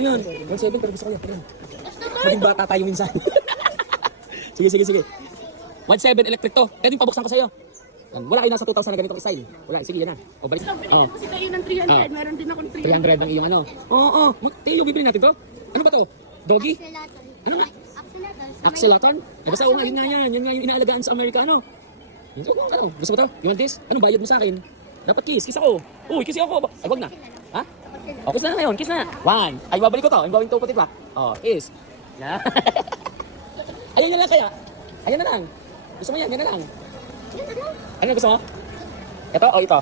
magkano yan? 1.7 pero gusto ko yan. Maging bata tayo minsan. Sige. 1.7 electric to. Pwede pabuksan ko sa'yo. Yan. Wala kayo nasa 2,000 na ganitong style. Wala, sige yan na. O, balik. Oo. Kasi kayo ng 300, meron din ako ng 300 ang iyong ano. Oo. Teo, bibili natin to. Ano ba to? Doggy? Ano nga? Axelaton? Eh basta nga, yun nga yan. Yun nga yung inaalagaan sa Amerika, ano? Gusto mo to? You want this? Anong bayad mo sa akin? Dapat kiss. Kiss ako. Uy, kiss ako. Ay, wag na. Ha? O, kiss na ngayon. Kiss na. 1. Ay, babalik ko to. I'm going to put it back. O, kiss. Yan. Ayan na lang kaya. Ayan na lang. Gusto mo yan? Yan na lang. Ano gusto mo? Ito o ito?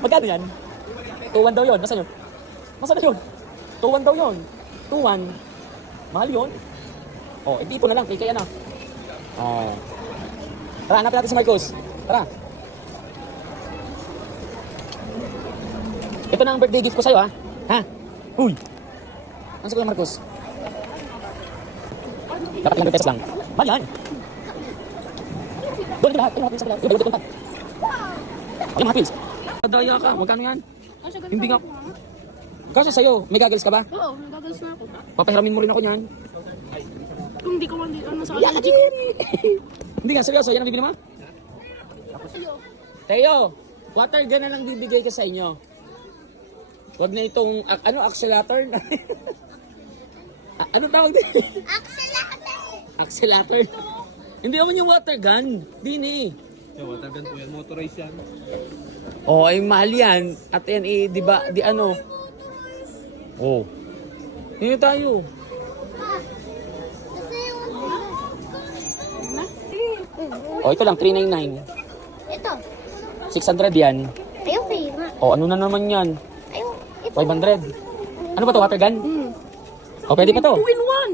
Magkano yan? 2-1 daw yun. Nasaan yun? Nasaan na yun? 2-1 daw yun. 2-1. Mahal yun. O, ipipo na lang. Kaya na. O. Tara, hanapin natin si Marcos. Tara. Ito na ang birthday gift ko sa'yo, ha? Ha? Uy! Ano sa kuya Marcos? Dapat lang pesos lang. Mahal yan. Doon lahat. Ay, mga sa kanya. Iba, punta. Ay, mga pills. Kadaya ka. Magkano yan? Hindi nga. Kasi sa'yo, may goggles ka ba? Oo, nagagals na ako. Papahiramin mo rin ako niyan. Kung hindi ko ano sa Yan! Hindi nga, seryoso. Yan ang bibili mo? Teo, water gun na lang bibigay ko sa inyo. Wag na itong, accelerator? Ano tawag din? Accelerator. Hindi naman yung water gun. Dini. Yung water gun po yan, motorized yan. Oh, ay mahal yan. At yan di ba, di ano? Oh. Hindi tayo. Oh, ito lang, 399. Ito. 600 yan. Ayaw, favorite. Oh, ano na naman yan? Ayaw, ito. 500. Ano ba to, water gun? Oh, pwede pa to. 2-in-1.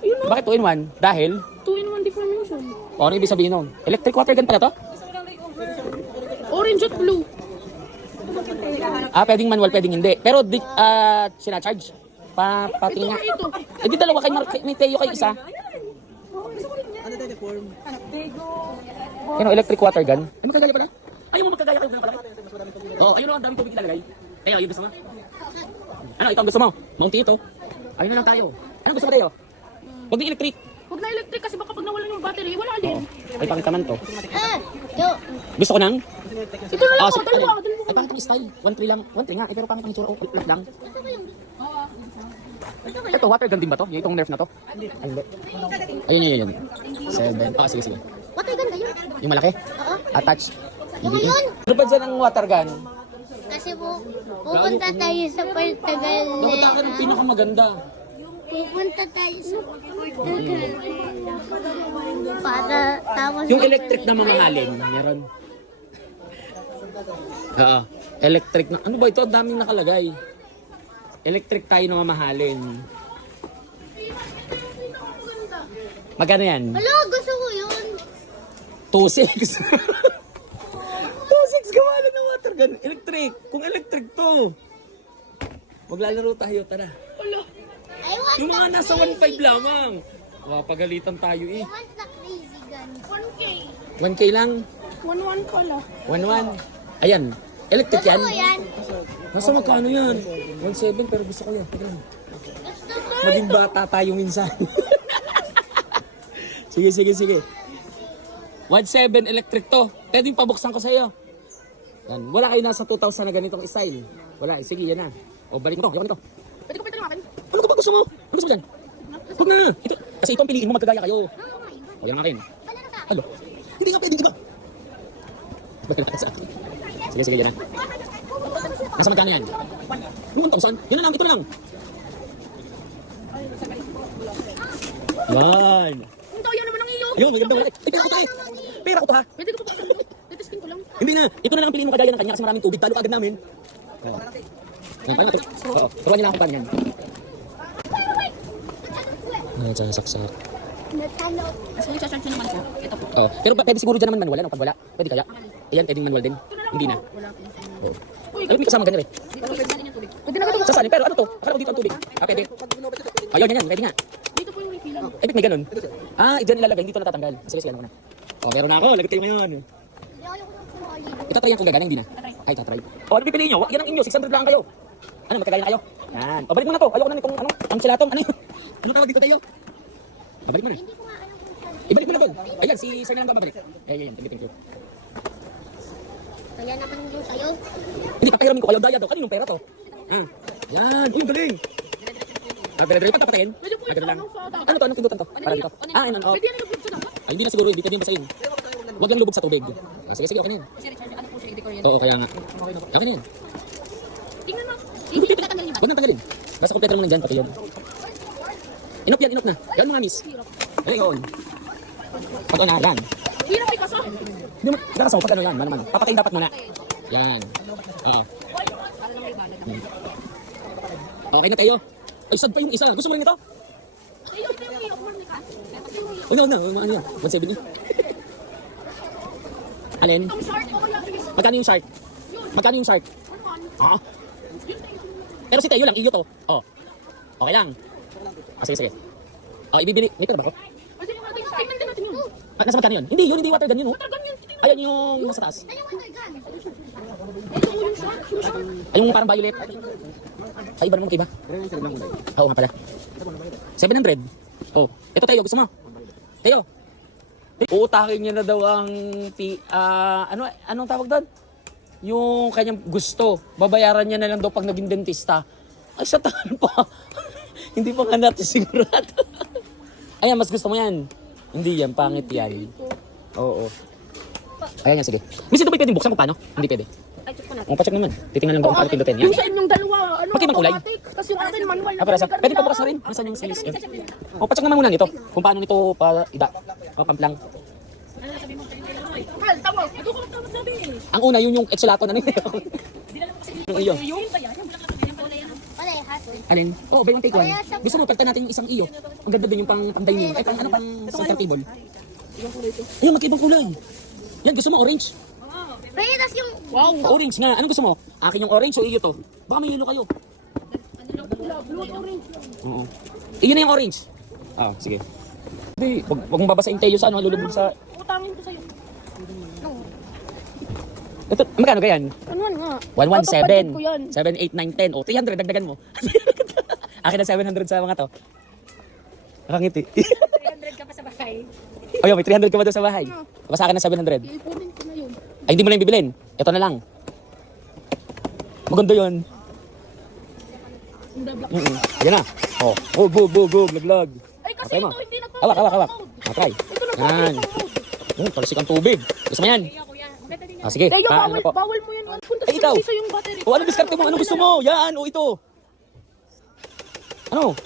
Ayun o. Bakit 2-in-1? Dahil? 2-in-1 deformation. O, ano ibig sabihin nun? Electric water gun pala to? Orange at blue. Pwedeng manual, pwedeng hindi. Pero, sinacharge? Patingin nga. Ito. Eh, di dalawa kayo, may Teo kayo isa. Ano tayo form? Ano, electric water gun? Ay, magkagaya pala? Ayaw mo magkagaya kayo pala? Oo, ayun o, ang daming tubig ilalagay. Teo, ayun gusto mo? Ano, ito ang gusto mo? Mountain ito. Ayun na lang tayo. Ano gusto mo Teo? Huwag na electric. Huwag na electric kasi baka pag nawalan yung battery, wala din. Ay, pangit naman to. Yo. Gusto ko nang? Ito na lang Ah, ako, dalawa. Ay, pangit ang style. 1.3 lang. 1.3 nga. Eh, pero pangit ang itsura. Flat lang. Ito, water gun din ba to? Yung itong nerf na to? Ay, hindi. Ayun. 7. Sige. Water gun kayo? Yung malaki? Oo. Attach. Yung yun. Ano ba dyan ang water gun? Kasi pupunta tayo sa Portugal. Dapat akin ang pinakamaganda. Pupunta tayo sa Portugal. Para tapos... Yung electric na mamahalin. Meron. Oo. Electric na. Ano ba ito? Ang daming nakalagay. Electric tayo na mamahalin. Magkano yan? Hello, gusto ko yun. 2.6. 2.6 gawa lang ng water gun. Electric. Kung electric to. Maglalaro tayo. Tara. I want Yung the mga nasa 1.5 lamang. Pagalitan tayo eh. I want the crazy gun. 1K. 1K lang. 1-1 pala. 1.1. Ayan. Electric Gusto yan. ko yan. Nasa magkano yan? 1.7 pero gusto ko yan. Teka lang. Gusto ko. Maging bata tayo minsan. Sige. 1.7 electric to. Pwedeng pabuksan ko sa iyo. Yan. Wala kayo nasa 2,000 na ganitong style. Wala. Sige, yan na. O, balik mo to. Yawan ito. Pwede ko pwede ng akin? Ano ka ba gusto mo? Ano gusto mo dyan? Huwag na. Ito. Kasi ito ang piliin mo, magkagaya kayo. O, yan ang akin. Bala na sa akin. Ano? Hindi nga pwede, di ba? Balik na sa akin. Sige, yan na. Nasa magkano yan? 1,000? Yan na lang, ito na lang. Yan. Ang daya naman ng iyo. Ayun, maganda wala. Ay, pera ko to eh. Pera ko to ha. Pwede ko pa Tetesting ko lang. Hindi na. Ito na lang ang piliin mo kagaya ng kanya kasi maraming tubig. Talo ka agad namin. Yan, paano to? Oo. Turuan niyo lang ako paano yan. Saksak. Natalo. Mas may charge naman ko. Ito po. Oo. Pero pwede siguro dyan naman manual, ano? Pag wala. Pwede kaya? Ayan, pwedeng manual din. Hindi na. Wala po. Oo. Ay, may kasama ganyan eh. Di ba pwede din yung tubig? Pwede na ito. Sasali, pero ano to? Akala ko dito ang tubig. Pwede. Ayun, yan. Pwede nga. Dito po yung refill. Ay, may ganun. Dyan ilalagay. Dito natatanggal. Sige, ano ko na. Meron na ako. Lagot kayo ngayon. Hindi ako yung sumali. Itatry ang kung gagana, hindi na. Ay, tatry. Ano pipiliin nyo? Yan ang inyo. 600 lang kayo. Ano, magkagaya na kayo? Yan. O, balik mo na to. Ayoko na nitong, ang silatong. Ano yun? Anong tawag dito tayo? Babalik mo na. Hindi ko nga alam kung saan. Ibalik mo na doon. Ayan, si Sir na lang babalik. Ayan. Thank you. Kaya naman yung sa'yo. Hindi, papahiramin ko kayo. Daya daw. Kaninong pera to? Ah. Yan. Uy, ang galing. Dire-dire pa papatayin? Pwede po Ah, ito ganun lang. ano sa dagat. Ano to? Anong pindutan to? Para dito. Ah, ayun. Oh. Pwede yan nilubog sa dagat. Ay, hindi na siguro. Hindi pwede yung basahin. Huwag lang lubog sa tubig. Ah, sige, okay na yan. Kasi Richard, ano po siya, hindi ko yan. Oo, kaya nga. Okay na yan. Tingnan mo. Hindi ko tatanggalin yung Huwag nang tanggalin. Basta kompleto mo lang dyan, pati yun. Inop yan, inop na. Yan mga miss. Ay, yun. Pag na, yan. hirap ay kaso. Hindi mo, nakasaw, pag ano yan, manaman. Papatayin dapat muna. Yan. Oo. Okay na kayo. Ay, sad pa yung isa. Gusto mo rin ito? Ay, ito yung hiyok mo, Nika. Ay, no, ano yan? 1.7 niya. Alin? Ang short ko kaya. Magkano yung shark? Magkano yung shark? Ah. Pero si Teo lang, iyo to. Oh. Okay lang. Ah, sige, sige. Oh, ibibili. May pera ba ako? Kasi yung ating tingnan din natin yun. Ah, nasa magkano yun? Hindi, yun hindi water gun yun, oh. Tagal yun. Ayun yung nasa taas. Ano yung wonder gun? Ito yung short. Yung short. Ay, yung parang violet. Ay, iba naman magkaiba. Oo nga pala. 700. Oh, ito Teo, gusto mo? Teo. Uutakin niya na daw ang anong tawag doon? Yung kanyang gusto. Babayaran niya na lang daw pag naging dentista. Ay, sa tahan pa. Hindi pa nga natin sigurado. Ayan, mas gusto mo yan. Hindi yan, pangit yan. Oo. Ayan yan, sige. Miss, ito ba pwedeng buksan kung paano? Hindi pwede. Ay, check ko natin. O, pacheck naman. Titingnan lang daw kung paano pindutin. Yan. Yung sa inyong dalawa, ano, Pati ibang kulay? automatic. Tapos yung akin, manual. Ah, para sa, pwede pa bukas na rin. Nasaan yung size? O, pacheck naman muna nito. Kung paano nito pa ida. O, pamplang. Ano sabi mo? Well, tama. Ito ko lang tama sabi. Ang una, yun yung exulato na nito. Yung iyo. Yung ba yan? Yung black na yung kulay yan. Parehas. Alin? Oo, buy one take one. Gusto mo, palitan natin yung isang iyo. Ang ganda din yung pang dining. Ay, pang ano, pang center table. Ayun, magkaibang kulay. Yan, gusto mo orange? Parehas yung Wow, orange nga. Anong gusto mo? Akin yung orange o iyo to? Baka may yellow kayo. Blue at orange. Oo. Iyon na yung orange. Ah, sige. Hindi, wag mong babasahin tayo sa ano, lulubog sa... Utangin ko sa'yo. Ito, magkano ganyan? Ano nga? 117, Papapatid ko yan. 7, 8, 9, 10. O, 300, dagdagan mo. Akin na 700 sa mga to. Nakangiti. 300 ka pa sa bahay. Ayun, may 300 ka ba doon sa bahay? Tapos sa akin na 700. Iipunin ko na yun. Ay, hindi mo na yung bibilin. Ito na lang. Maganda yun. Hindi black. Yan na. Oh, bug, laglag. Ay, kasi Okay mo. ito hindi na to. Hawak. Try. Ito na Yan. Talsik ang tubig. Gusto mo yan? Kuya, kuya. Maganda din yan. Ah, sige. Tayo, Ano po? bawal mo yan. Punta Ay, ikaw. sa yung battery. O, anong diskarte mo? Anong gusto mo? Yan, o ito. Ano?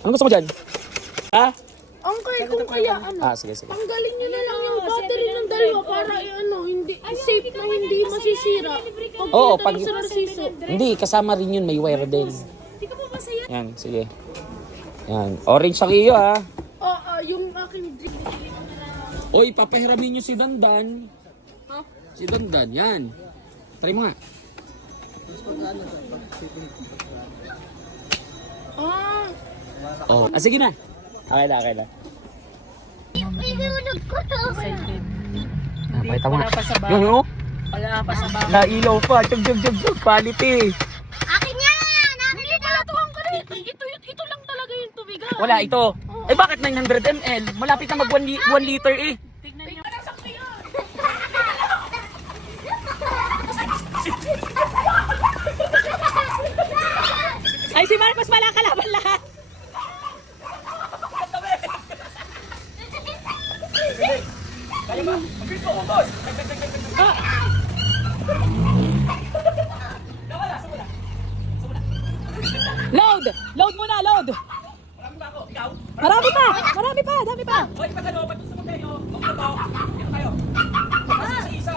Anong gusto mo dyan? Ha? Uncle, kung kaya ano, Ah, sige. tanggalin nyo na lang yung battery ng dalawa para ano, hindi safe na hindi masisira. Oo, Pag pag- sa narsiso. Hindi, kasama rin yun. May wire din. Hindi ka pa masaya? Yan, sige. Yan. Orange ang iyo, ha? Oo, yung aking drink. Oy, papahiramin nyo si Dandan. Ha? Si Dandan, yan. Try mo nga. Ah, Oh. Ah, sige na. Okay na. Pinunod ko to. Pakita mo nga. wala pa sa Yung, oh. Wala pa sa bahay. Nailaw pa. Chug. Quality. Akin yan! Hindi pala ito ang galit. Ito lang talaga yung tubigan. Wala ito. Eh, bakit 900 ml? Malapit na mag 1 liter eh. Tignan niyo. Ay, si Marcos pala kalaban lahat. Load! Load muna, load! Marami pa! Dami pa! Hoy, pag ano, pag gusto mo kayo, ito kayo. Kasi isa.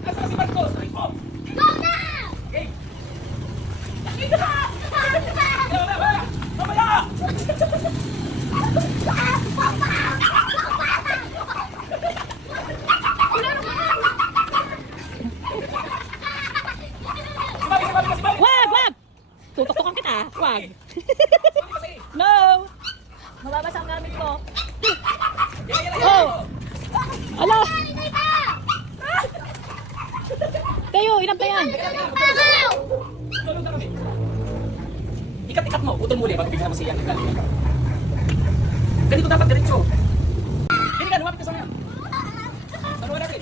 Nasa si Marcos, ay po. Go na! Okay. Go na! Mamaya! Wag! Tutok-tokan kita, wag. No! Mababasa ang gamit ko. Oh! Ala! Kayo, ilan pa yan? Ikat-ikat mo, utol muli bago bigyan mo siya. Ganito dapat diretso. Hindi ka, lumapit ka sa mga. Ano natin?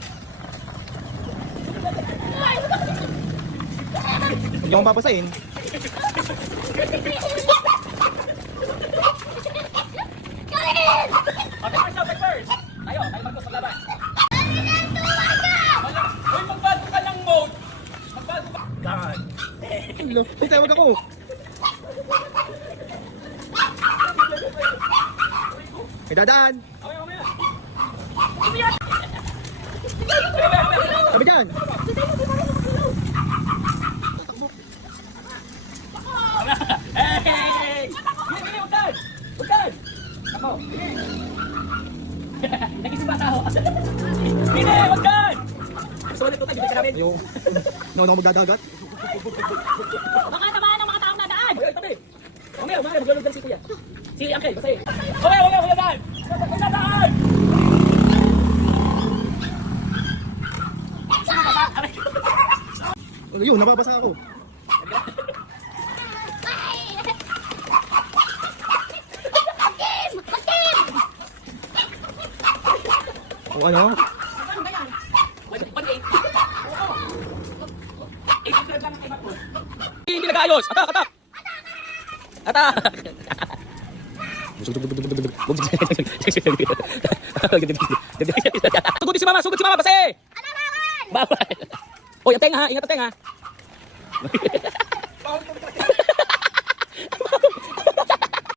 Hindi akong papasahin. Okay, first out, first. Tayo mag-close maglaban. Hoy, magbago ka ng mode. Magbago ka. God. Uy, tawag ako. May dadaan. Okay, mamaya. Sabi dyan. Hey! Hindi, huwag Huwag Ako. Nagising bata ako. Hindi, huwag Gusto mo nagtutay, bibig ka namin. Ayaw. Nauna ako magdadagat. Baka tamaan ng mga taong nadaan. Ay, tabi. Mamaya, maglulog lang si kuya. Si Uncle, basahin. Okay, huwag daan. Huwag daan. Yun, nababasa ako. O ano? Hindi nag-ayos. Atak, atak. Atak. Sugod si mama, base. Bye. Oy, ateng ha, ingat ateng ha.